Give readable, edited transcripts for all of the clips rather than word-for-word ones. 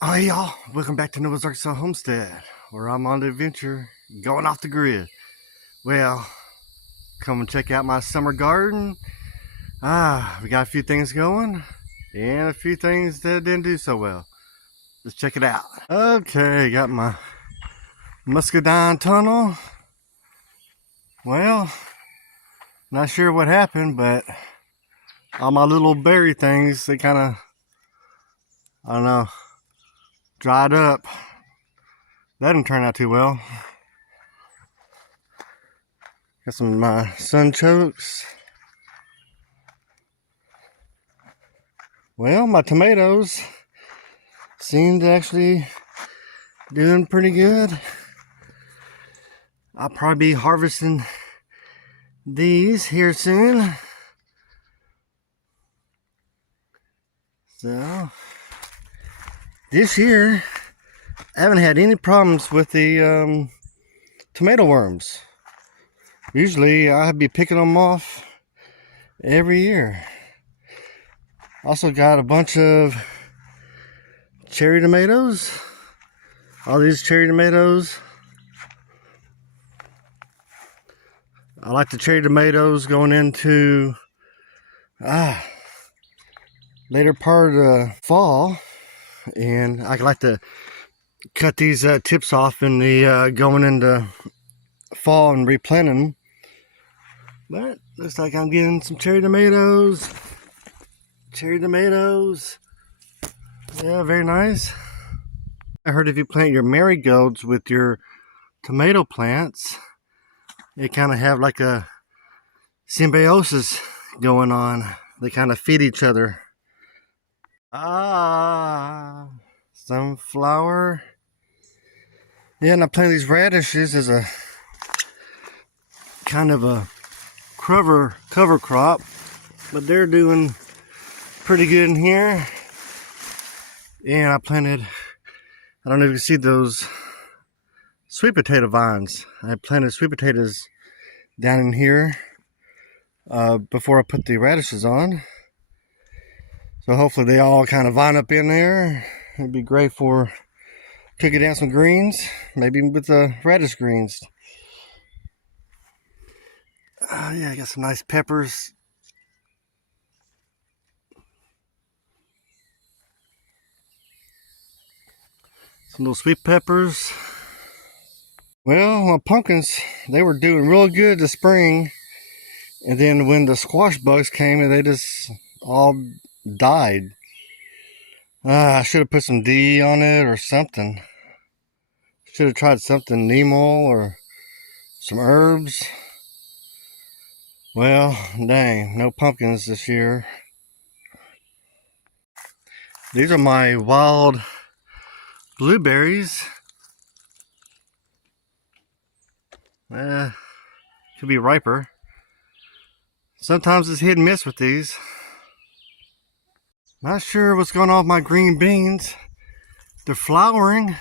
Oh, hey y'all, welcome back to Noah's Arkansas Homestead, where I'm on the adventure, going off the grid. Well, come and check out my summer garden. We got a few things going, and a few things that didn't do so well. Let's check it out. Okay, got my muscadine tunnel. Well, not sure what happened, but all my little berry things, they kind of, I don't know, dried up. That didn't turn out too well. Got some of my sunchokes. Well, my tomatoes seem to actually doing pretty good. I'll probably be harvesting these here soon. So, this year, I haven't had any problems with the tomato worms. Usually, I'd be picking them off every year. Also got a bunch of cherry tomatoes. All these cherry tomatoes. I like the cherry tomatoes going into later part of the fall, and I like to cut these tips off in the going into fall and replanting them. But looks like I'm getting some cherry tomatoes. Cherry tomatoes. Yeah, very nice. I heard if you plant your marigolds with your tomato plants, they kind of have like a symbiosis going on. They kind of feed each other. Sunflower. Yeah, and I planted these radishes as a kind of a cover crop, but they're doing pretty good in here. And I planted, I don't know if you can see those sweet potato vines. I planted sweet potatoes down in here before I put the radishes on. So hopefully they all kind of vine up in there. It'd be great for cooking down some greens, maybe with the radish greens. Yeah, I got some nice peppers. Some little sweet peppers. Well, my pumpkins, they were doing real good this spring. And then when the squash bugs came, they just all died. I should have put some D on it or something. Should have tried something, Nemo or some herbs. Well, dang, no pumpkins this year. These are my wild blueberries. Could be riper. Sometimes it's hit and miss with these. Not sure what's going on with my green beans. They're flowering,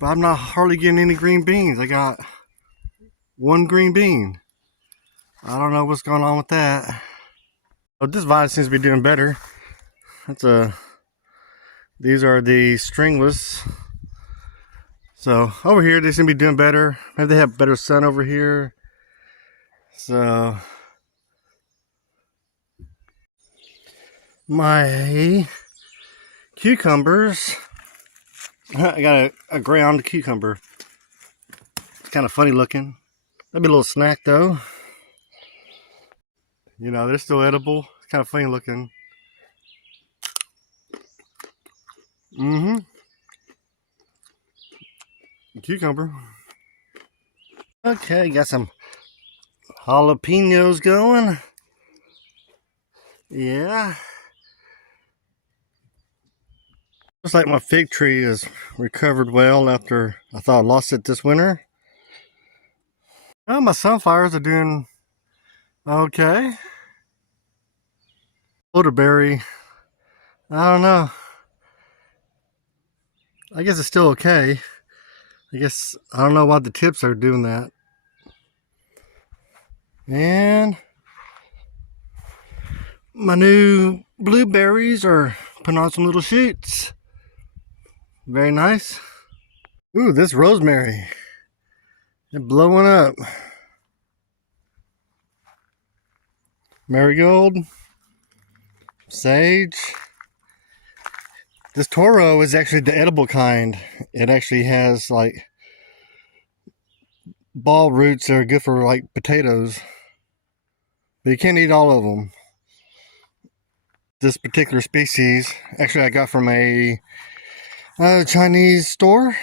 but I'm not hardly getting any green beans. I got one green bean. I don't know what's going on with that. Oh, this vine seems to be doing better. These are the stringless. So over here they seem to be doing better. Maybe they have better sun over here. So my cucumbers. I got a ground cucumber. It's kind of funny looking. That'd be a little snack though. You know, they're still edible. It's kind of funny looking. Cucumber. Okay, got some jalapenos going. Yeah. Looks like my fig tree has recovered well after I thought I lost it this winter. Well, my sunflowers are doing okay. Elderberry, I don't know. I guess it's still okay. I don't know why the tips are doing that. And my new blueberries are putting on some little shoots. Very nice. Ooh, this rosemary. They're blowing up. Marigold. Sage. This Toro is actually the edible kind. It actually has like ball roots that are good for like potatoes. But you can't eat all of them. This particular species, actually I got from a Chinese store.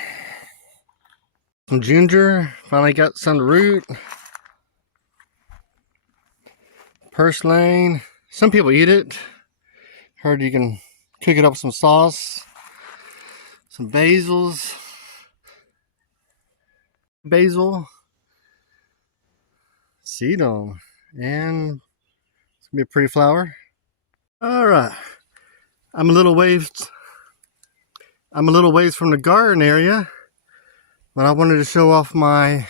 Some ginger, finally got some root. Purslane, some people eat it. Heard you can cook it up with some sauce. Some basil. Sedum, and it's gonna be a pretty flower. All right, I'm a little ways from the garden area, but I wanted to show off my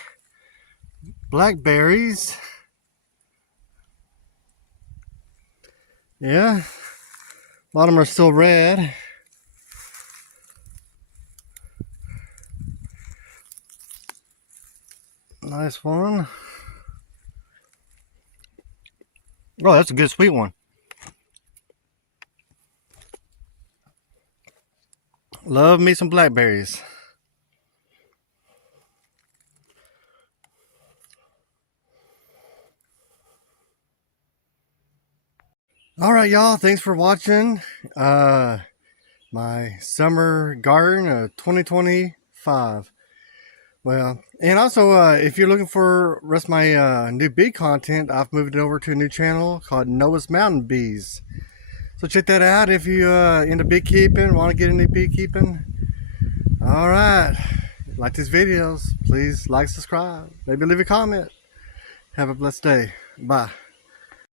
blackberries. Yeah, a lot of them are still red. Nice one. Oh, that's a good sweet one. Love me some blackberries. All right, y'all. Thanks for watching my summer garden of 2025. Well, and also, if you're looking for rest of my new bee content, I've moved it over to a new channel called Noah's Mountain Bees. So check that out if you into beekeeping, want to get into beekeeping. All right, like these videos, please like, subscribe, maybe leave a comment. Have a blessed day. Bye.